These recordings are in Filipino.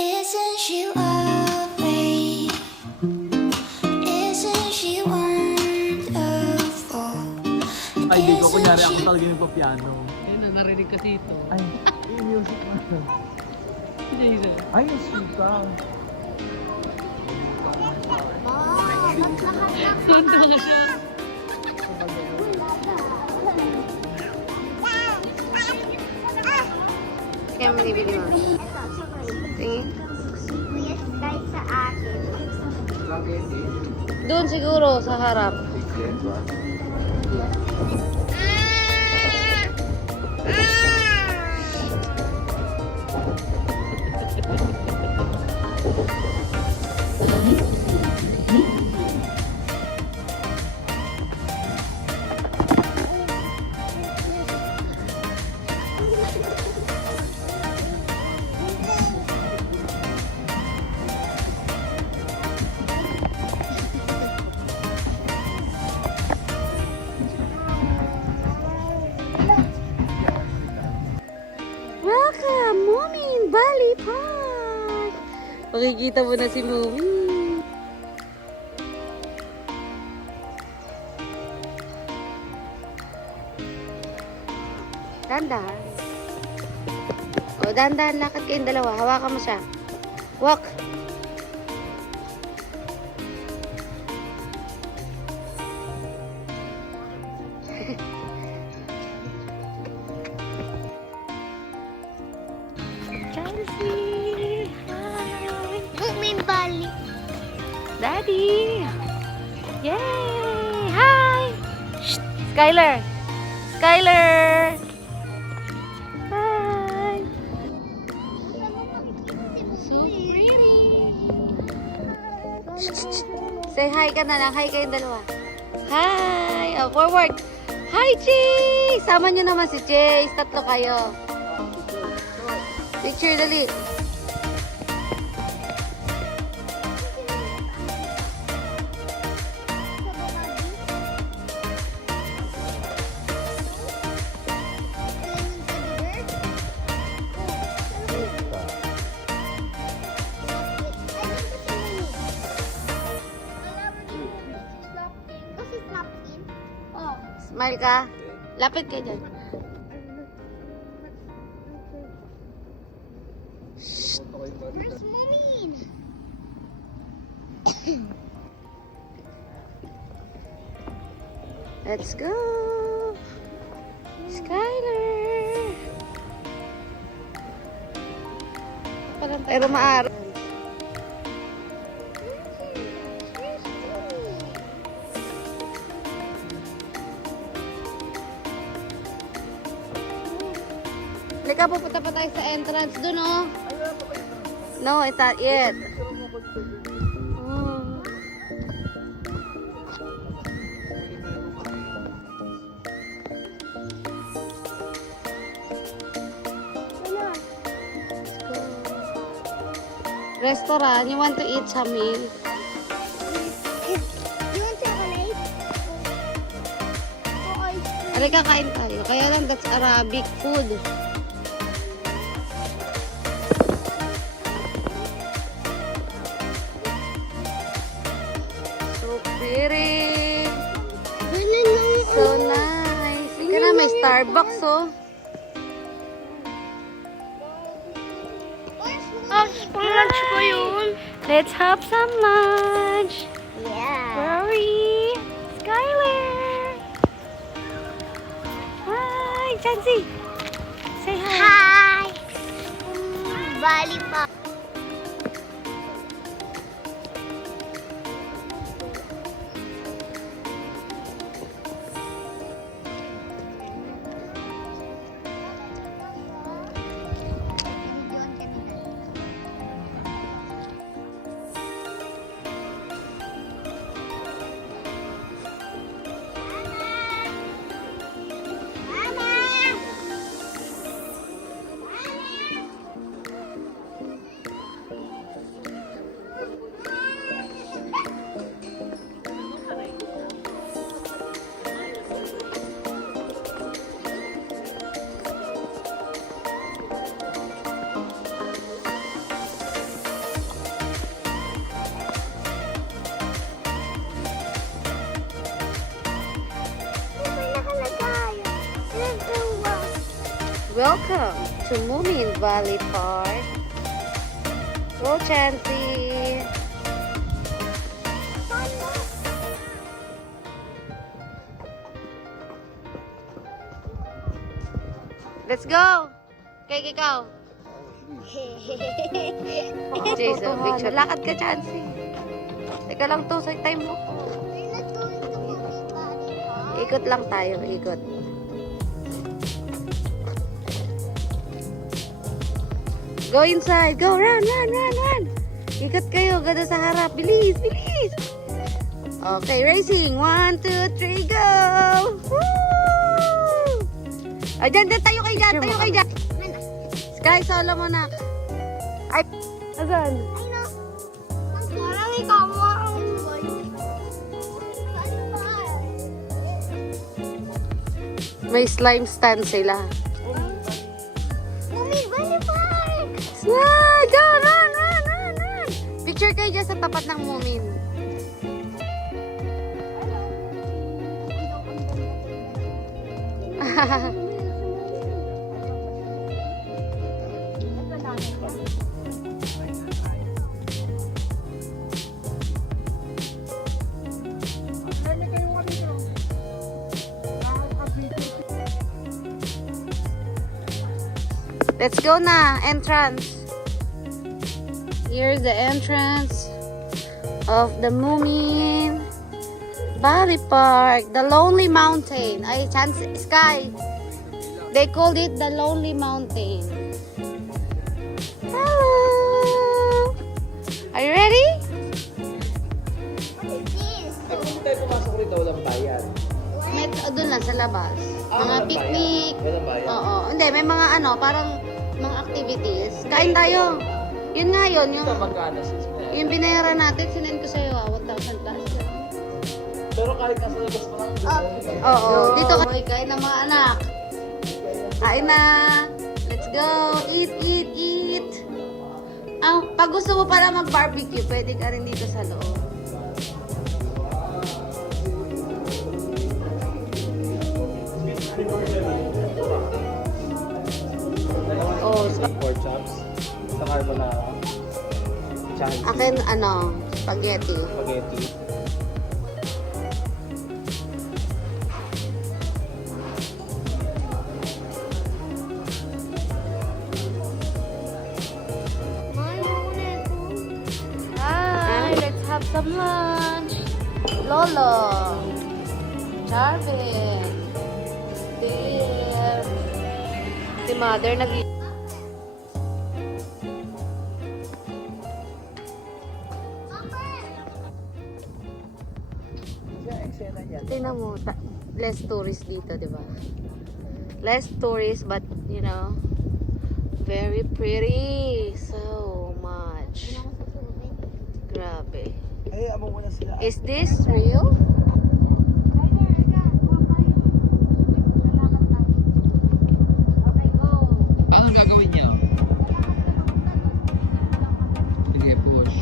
Isn't she lovely? Isn't she wonderful? Ay, di ko. Kunyari Isn't ako she talaga yung pa-piano. Ayun na, narinig kasi ito. Ay, yung music na. Jason. Ay, yung suka. Sunod na siya. Kaya mo nibili mo. Tingin. Kuya, kahit sa akin. Doon siguro sa harap. Welcome, Mommy in Bali Park! Makikita mo na si Mommy. Dandan. O, dandan. Lakad kayong dalawa. Hawakan mo siya. Walk. Chelsea! Hi! Bumin Bali. Daddy! Yay! Hi! Shh! Skylar! Skylar! Hi! So pretty. Say hi ka na lang. Hi kayong dalawa. Hi! Oh, forward! Hi, Chase! Sama nyo naman si Chase. Tatlo kayo. Picture dali. Smile ka. Lapit ka dyan. Where's Mumin? Let's go! Skylar! Pero maaari. Halika, pupunta pa tayo sa entrance dun, oh. No, it's not yet. Oh. Let's go. Restaurant, you want to eat some meal? You want chocolate? Oh, ice cream. Halika, kain tayo. Kaya lang, that's Arabic food. Pretty. So nice. Ika na, may Starbucks, oh. Lunch po yun. Let's have some lunch. Yeah. Rory. Skylar. Hi, Chansey. Say hi. Hi. Bali pa. Welcome to Moomin Valley Park. Go, Chansey. Let's go! Kay ikaw. Jason, picture. Lakad ka, Chansey. Teka lang to, sa time mo. Ikot lang tayo, ikot. Go inside. Go, run, run, run, run. Ikot kayo, ganda sa harap. Bilis, bilis. Okay, racing. 1, 2, 3, go! Woo! Ay, dyan, tayo kayo dyan, tayo kayo dyan. Sky, solo mo na. Ay, asan? Parang ikaw mo ang boy. May slime stand sila. Moomin Valley Park! Slide! Go, run, run, run, run! Picture kayo dyan sa tapat ng Moomin. Let's go na, entrance. Here's the entrance of the Moomin Valley Park, the Lonely Mountain. Ay, chance, Sky. They called it the Lonely Mountain. Hello. Are you ready? What is this? Kung tayo pumasok rito, walang bayad. May doon lang sa labas. Mga walang picnic. bayad. Walang bayad. Oo. Hindi, may mga ano, parang mga activities. Kain tayo. Yun nga yun. Yung, Ito magkano sis? yung binayaran natin, sinend ko sa'yo 1,000 plus. Pero kahit nasa labas pa lang. Oo. Dito ka. Okay, kain ng mga anak. Kain na. Let's go. Eat, eat, eat. Pag gusto mo para mag-barbecue, pwede ka rin dito sa loob. Oh, Pork chops. Sa carbonara. Chinese. akin ano, spaghetti. Spaghetti. Hi, let's have some lunch. Lolo, Jarvin, dear. Si mother nag Tingnan mo, less tourists dito, di ba? Less tourists, but, you know, very pretty. So much. Grabe. Ay, amo muna sila. Is this real? Anong gagawin niya? Sige, push.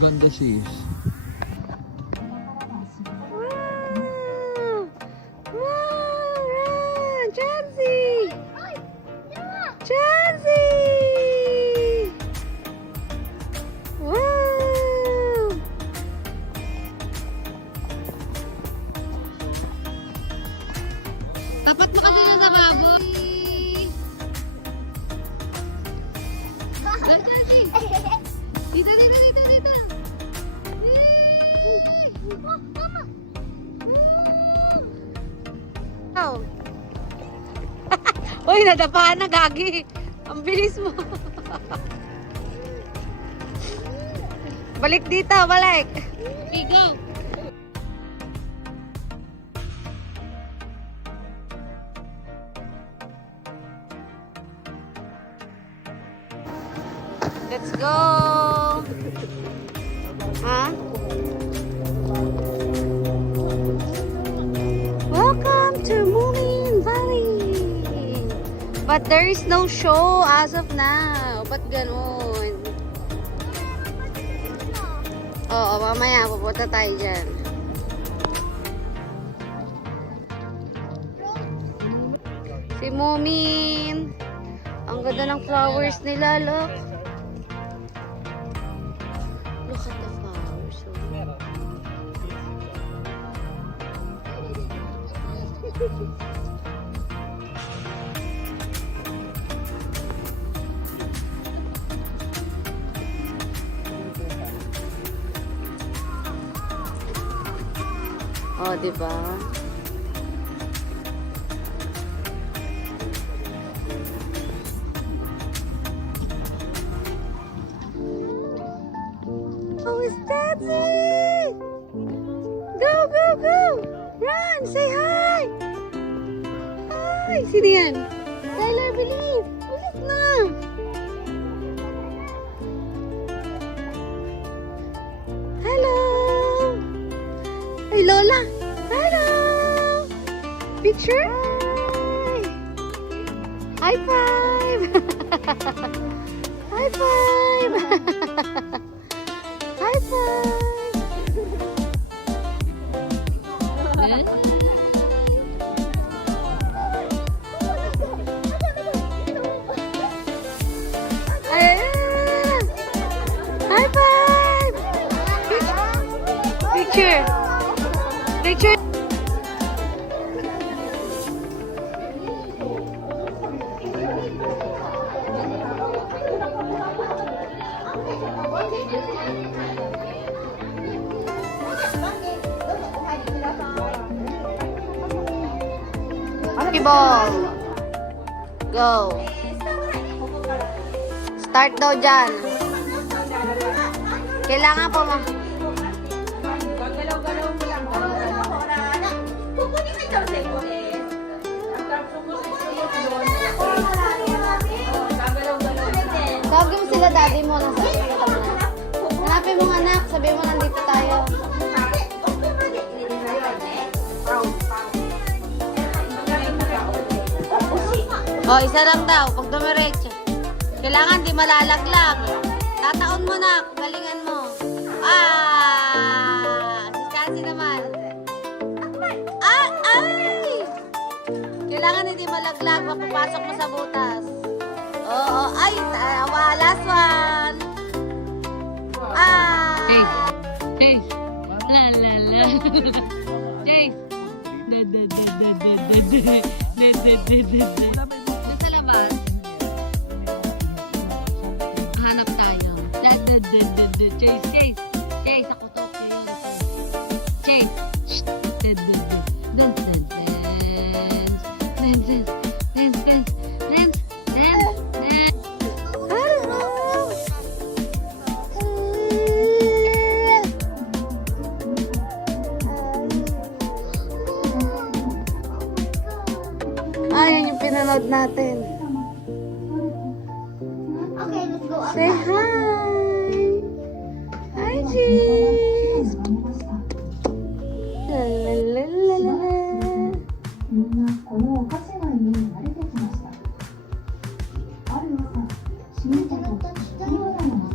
Ganda sis. Wow! Wow! Run! Chansey! Chansey! Wow! Tapat mo kasi sa baboy! Chansey! Dito, dito, dito, dito! Oh. Uy, nadapaan na, gagi. Ang bilis mo. Balik dito, balik. Okay, go. Let's go. Ha? But there is no show as of now. Ba't ganun? Oo, mamaya pupunta tayo dyan. Si Mumin. Ang ganda ng flowers nila, look. Look at the flowers. Oh, diba? Oh, it's Daddy! Go, go, go! Run! Say hi! Hi! Sino yan? Tyler, believe! Ulit na! Hello! Hey, Lola! Hello! Picture? Hi! High five! High five! High five! Ayan! High five! Picture! Picture! Ball. Go. Start daw dyan. Kailangan po ma... Tawagin mo sila daddy mo. Hanapin mo anak. Sabihin mo nandito tayo. Oh, isa lang daw. Pag dumiretso. Kailangan di malalaglag. Tataon mo na. Galingan mo. Ah! Si Chancy naman. Ah! Ay! Kailangan hindi malaglag. Mapapasok mo sa butas. Oo. Ay! Tawa. Last one. Ah! Chase. Chase. La la la. Chase. Da da da da da da da. Da da da da da. Doon sa labas. Hanap tayo. Da da da da da. Chase. Chase. Chase. Ako to. Chase. Shh. Da da da. Dance. Dance. Dance. Dance. Dance. Dance. Dance. Dance. Dance. Ayan yung pinanood natin. Okay, let's go up. Say hi! Hi, cheese! La la la la la la. みんなこのおかしな家に慣れてきました。ある朝、閉めたと必要なのは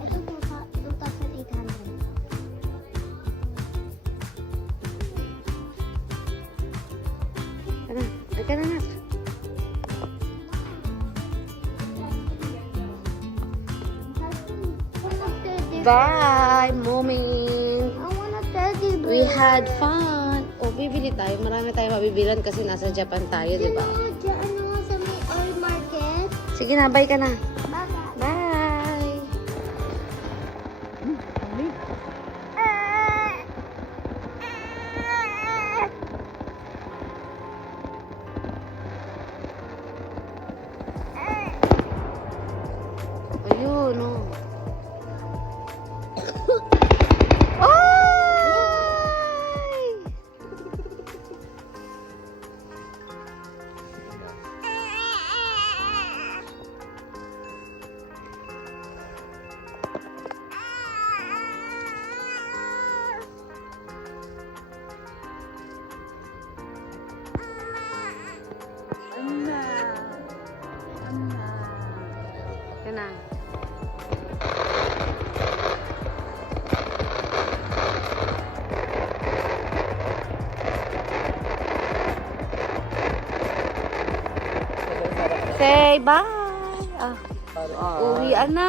Ito 2,800. Ano? Ay ka na na. Bye, Mommy! I want a teddy bear. We had fun. O, bibili tayo. Marami tayo mabibilan kasi nasa Japan tayo, di ba? Ano nga sa may oil market? Sige na, bye ka na. Bye-bye. Bye! Ayun, oh. Ay! Yan na. Say bye. Uwian na.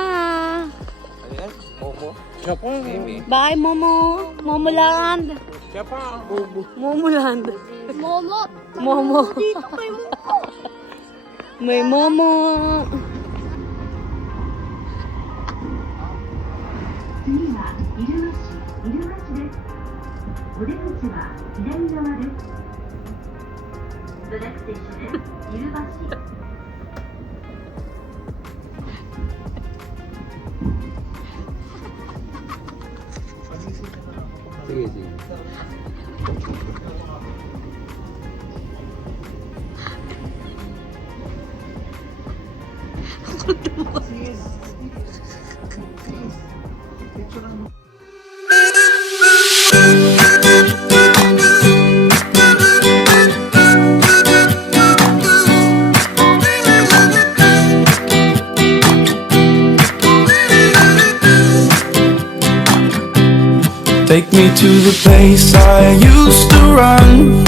Ayan, Momo. Bye, Momo. Momoland. Momoland. Momo. Momo. Dito kay Momo. May Momo. 次は入間市です。お出口は左側です。The next station is 入間市。 Sige, sige. Take me to the place I used to run.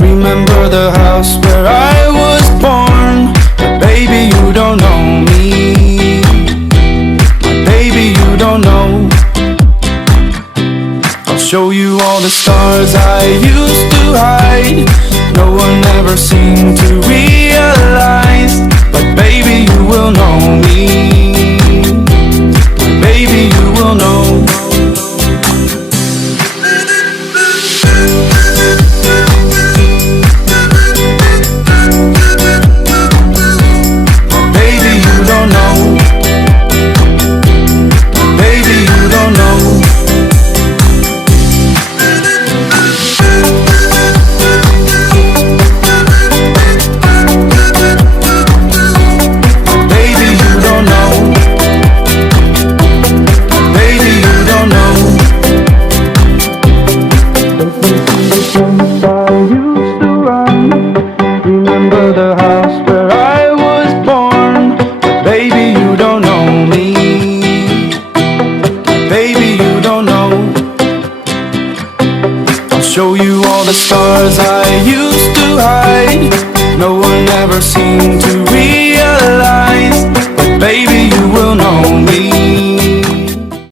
Remember the house where I was born. But baby, you don't know me. Baby, you don't know. I'll show you all the stars I used to hide. No one ever seemed to realize. But baby, you will know me. Baby, you will know. Show you all the stars I used to hide. No one ever seemed to realize.